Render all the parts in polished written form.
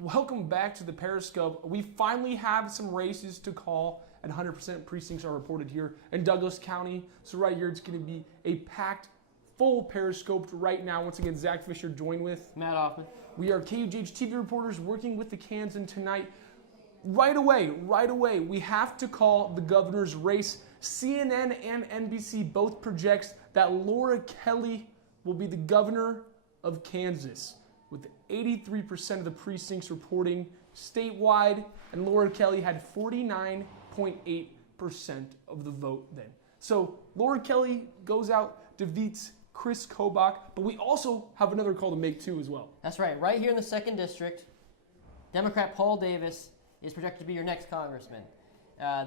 Welcome back to the Periscope. We finally have some races to call, and 100% precincts are reported here in Douglas County. So right here, it's going to be a packed, full Periscope right now. Once again, Zach Fisher joined with Matt Hoffmann. We are KUJH TV reporters working with the Kansan tonight. Right away, we have to call the governor's race. CNN and NBC both projects that Laura Kelly will be the governor of Kansas, with 83% of the precincts reporting statewide, and Laura Kelly had 49.8% of the vote then. So Laura Kelly goes out, defeats Chris Kobach, but we also have another call to make too as well. That's right. Right here in the 2nd District, Democrat Paul Davis is projected to be your next congressman.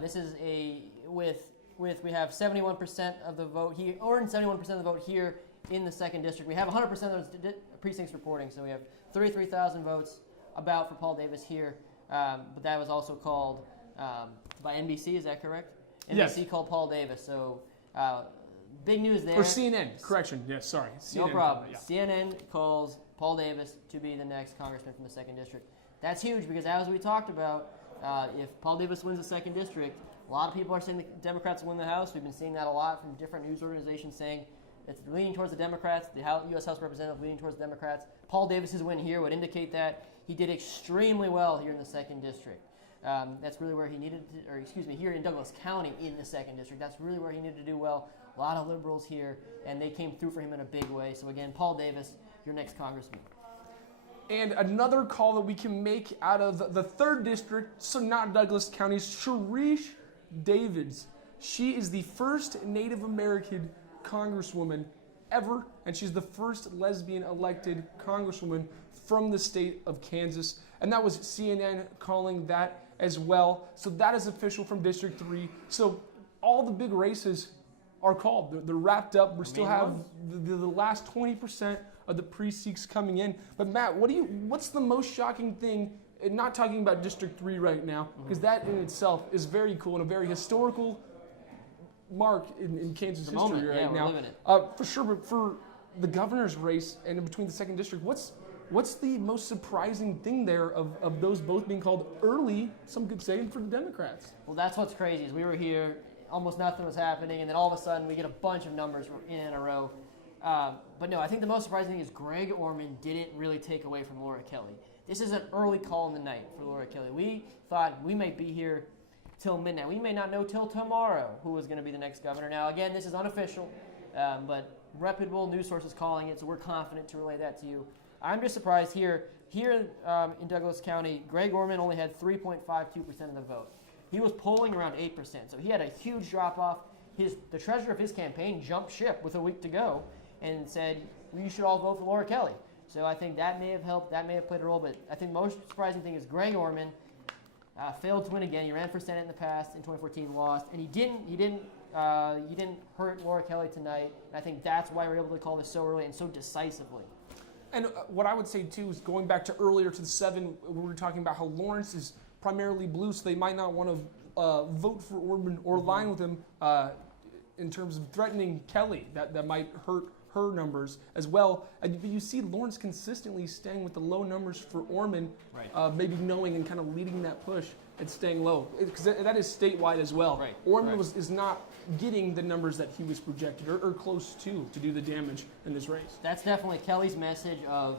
This is we have 71% of the vote. He earned 71% of the vote here in the 2nd District. We have 100% of those precincts reporting, so we have 33,000 votes about for Paul Davis here. But that was also called by NBC, is that correct? Yes. NBC called Paul Davis, so big news there. Or CNN, correction, yes, sorry. CNN no problem. Called, yeah. CNN calls Paul Davis to be the next congressman from the 2nd District. That's huge because, as we talked about, if Paul Davis wins the 2nd District, a lot of people are saying the Democrats will win the House. We've been seeing that a lot from different news organizations saying it's leaning towards the Democrats. The U.S. House Representative leaning towards the Democrats. Paul Davis's win here would indicate that he did extremely well here in the 2nd District. That's really where he needed to, here in Douglas County in the 2nd District. That's really where he needed to do well. A lot of liberals here, and they came through for him in a big way. So again, Paul Davis, your next congressman. And another call that we can make out of the 3rd District, so not Douglas County, Sharice Davids. She is the first Native American congresswoman ever, and she's the first lesbian elected congresswoman from the state of Kansas. And that was CNN calling that as well. So that is official from District 3. So all the big races are called. They're wrapped up. We still have the last 20% of the precincts coming in. But Matt, what's the most shocking thing? Not talking about District 3 right now, because that in itself is very cool and a very historical mark in Kansas history right now. For sure, but for the governor's race and in between the 2nd District, what's the most surprising thing there of those both being called early, some could say, for the Democrats? Well, that's what's crazy is we were here, almost nothing was happening, and then all of a sudden we get a bunch of numbers in a row. But no, I think the most surprising thing is Greg Orman didn't really take away from Laura Kelly. This is an early call in the night for Laura Kelly. We thought we might be here till midnight. We may not know till tomorrow who is going to be the next governor. Now, again, this is unofficial, but reputable news sources calling it, so we're confident to relay that to you. I'm just surprised here in Douglas County, Greg Orman only had 3.52% of the vote. He was polling around 8%, so he had a huge drop-off. The treasurer of his campaign jumped ship with a week to go and said, you should all vote for Laura Kelly. So I think that may have helped, that may have played a role, but I think the most surprising thing is Greg Orman failed to win again. He ran for Senate in the past, in 2014 lost, and he didn't hurt Laura Kelly tonight, and I think that's why we're able to call this so early and so decisively. And what I would say, too, is going back to earlier to the 7, we were talking about how Lawrence is primarily blue, so they might not want to vote for Orman or line with him in terms of threatening Kelly. That might hurt her numbers as well. But you see Lawrence consistently staying with the low numbers for Orman, right. Maybe knowing and kind of leading that push and staying low. Because that is statewide as well. Right. Orman is not getting the numbers that he was projected or close to do the damage in this race. That's definitely Kelly's message of,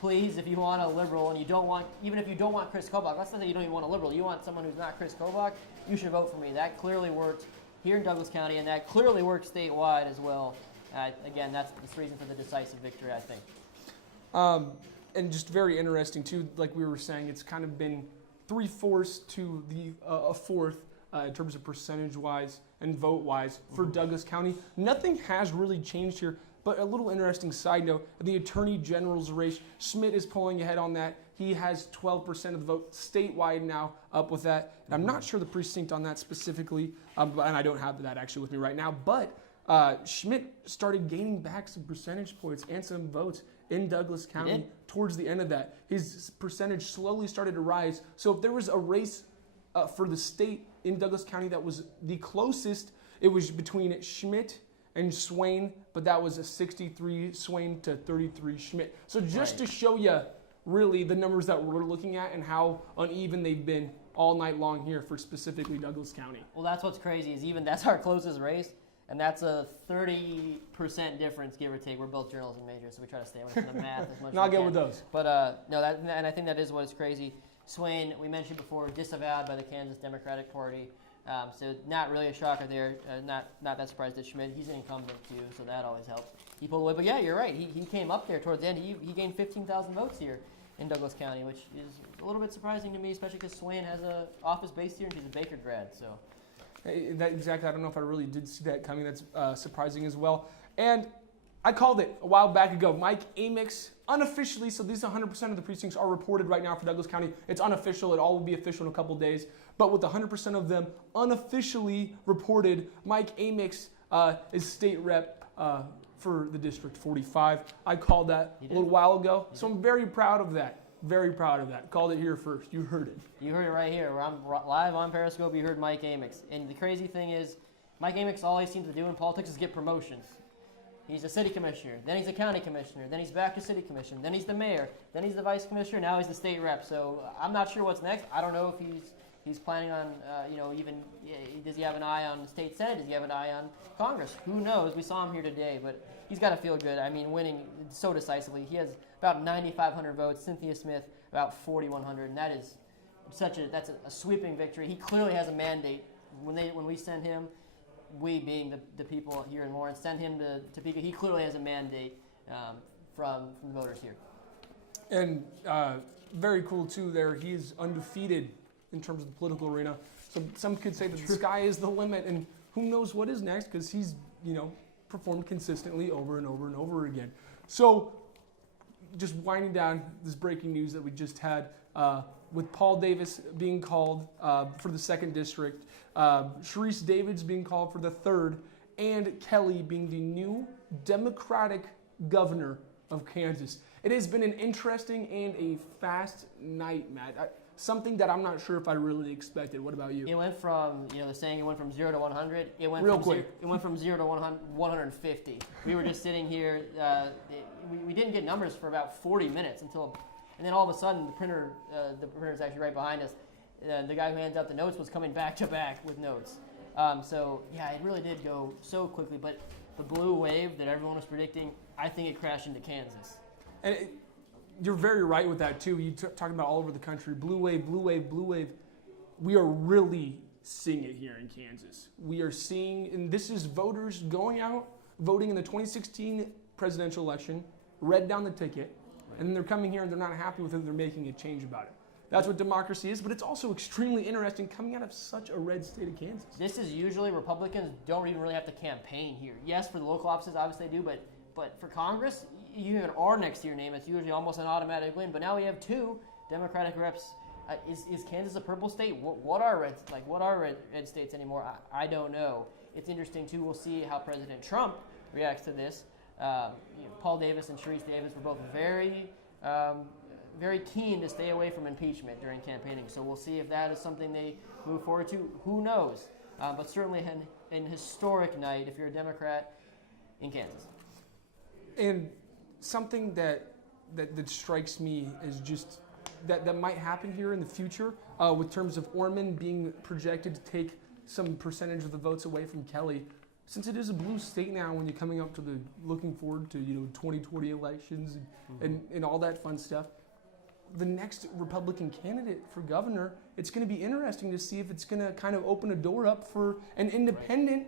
please, if you want a liberal and you don't want, even if you don't want Chris Kobach, let's not say you don't even want a liberal, you want someone who's not Chris Kobach, you should vote for me. That clearly worked here in Douglas County, and that clearly worked statewide as well. Again, that's the reason for the decisive victory, I think. And just very interesting, too, like we were saying, it's kind of been 3/4 to a fourth in terms of percentage-wise and vote-wise for Douglas County. Nothing has really changed here, but a little interesting side note, the Attorney General's race, Schmidt is pulling ahead on that. He has 12% of the vote statewide now up with that. And I'm not sure the precinct on that specifically, and I don't have that actually with me right now, but Schmidt started gaining back some percentage points and some votes in Douglas County towards the end of that. His percentage slowly started to rise. So if there was a race for the state in Douglas County that was the closest, it was between Schmidt and Swain, but that was a 63 Swain to 33 Schmidt. So just to show you really the numbers that we're looking at and how uneven they've been all night long here for specifically Douglas County. Well, that's what's crazy is even that's our closest race, and that's a 30% difference, give or take. We're both journalism majors, so we try to stay away from the math as much as Not we good can. with those. But no, and I think that is what is crazy. Swain, we mentioned before, disavowed by the Kansas Democratic Party. So not really a shocker there. Not that surprised at Schmidt. He's an incumbent too, so that always helps. He pulled away, but yeah, you're right. He came up there towards the end. He gained 15,000 votes here in Douglas County, which is a little bit surprising to me, especially because Swain has an office based here and she's a Baker grad. So Exactly. I don't know if I really did see that coming. That's surprising as well. And I called it a while back ago. Mike Amix, unofficially, so these 100% of the precincts are reported right now for Douglas County. It's unofficial. It all will be official in a couple days. But with 100% of them unofficially reported, Mike Amix is state rep for the District 45. I called that a little while ago, so I'm very proud of that. Very proud of that. Called it here first. You heard it. You heard it right here. I'm live on Periscope. You heard Mike Amix. And the crazy thing is, Mike Amix, all he seems to do in politics is get promotions. He's a city commissioner, then he's a county commissioner, then he's back to city commission, then he's the mayor, then he's the vice commissioner, now he's the state rep. So I'm not sure what's next. I don't know if he's planning on, does he have an eye on the state senate? Does he have an eye on Congress? Who knows? We saw him here today, but he's got to feel good. I mean, winning so decisively. He has about 9,500 votes. Cynthia Smith about 4,100, and that's a sweeping victory. He clearly has a mandate. When we send him, we being the people here in Lawrence, send him to Topeka, he clearly has a mandate from the voters here. And very cool too there, he is undefeated in terms of the political arena. So some could say that the sky is the limit, and who knows what is next, because he's, performed consistently over and over and over again. So just winding down this breaking news that we just had, with Paul Davis being called for the 2nd District, Sharice Davids being called for the 3rd, and Kelly being the new Democratic governor of Kansas. It has been an interesting and a fast night, Matt. Something that I'm not sure if I really expected. What about you? It went from, the saying, it went from 0 to 100. It went Real from quick. It went from 0 to 150. We were just sitting here. We didn't get numbers for about 40 minutes and then all of a sudden the printer's actually right behind us. The guy who hands out the notes was coming back to back with notes. So yeah, it really did go so quickly. But the blue wave that everyone was predicting, I think it crashed into Kansas. And you're very right with that too. Talking about all over the country, blue wave, blue wave, blue wave. We are really seeing it here in Kansas. We are seeing, and this is voters going out, voting in the 2016 presidential election, read down the ticket, and then they're coming here and they're not happy with it. They're making a change about it. That's what democracy is, but it's also extremely interesting coming out of such a red state of Kansas. This is usually Republicans don't even really have to campaign here. Yes, for the local offices, obviously they do, but for Congress, you have an R next to your name. It's usually almost an automatic win. But now we have 2 Democratic reps. Is Kansas a purple state? What are red states anymore? I don't know. It's interesting too. We'll see how President Trump reacts to this. Paul Davis and Sharice Davids were both very, very keen to stay away from impeachment during campaigning. So we'll see if that is something they move forward to. Who knows? But certainly an historic night if you're a Democrat in Kansas. And something that strikes me is just that might happen here in the future with terms of Orman being projected to take some percentage of the votes away from Kelly. Since it is a blue state now, when you're coming up to looking forward to 2020 elections and all that fun stuff, the next Republican candidate for governor, it's going to be interesting to see if it's going to kind of open a door up for an independent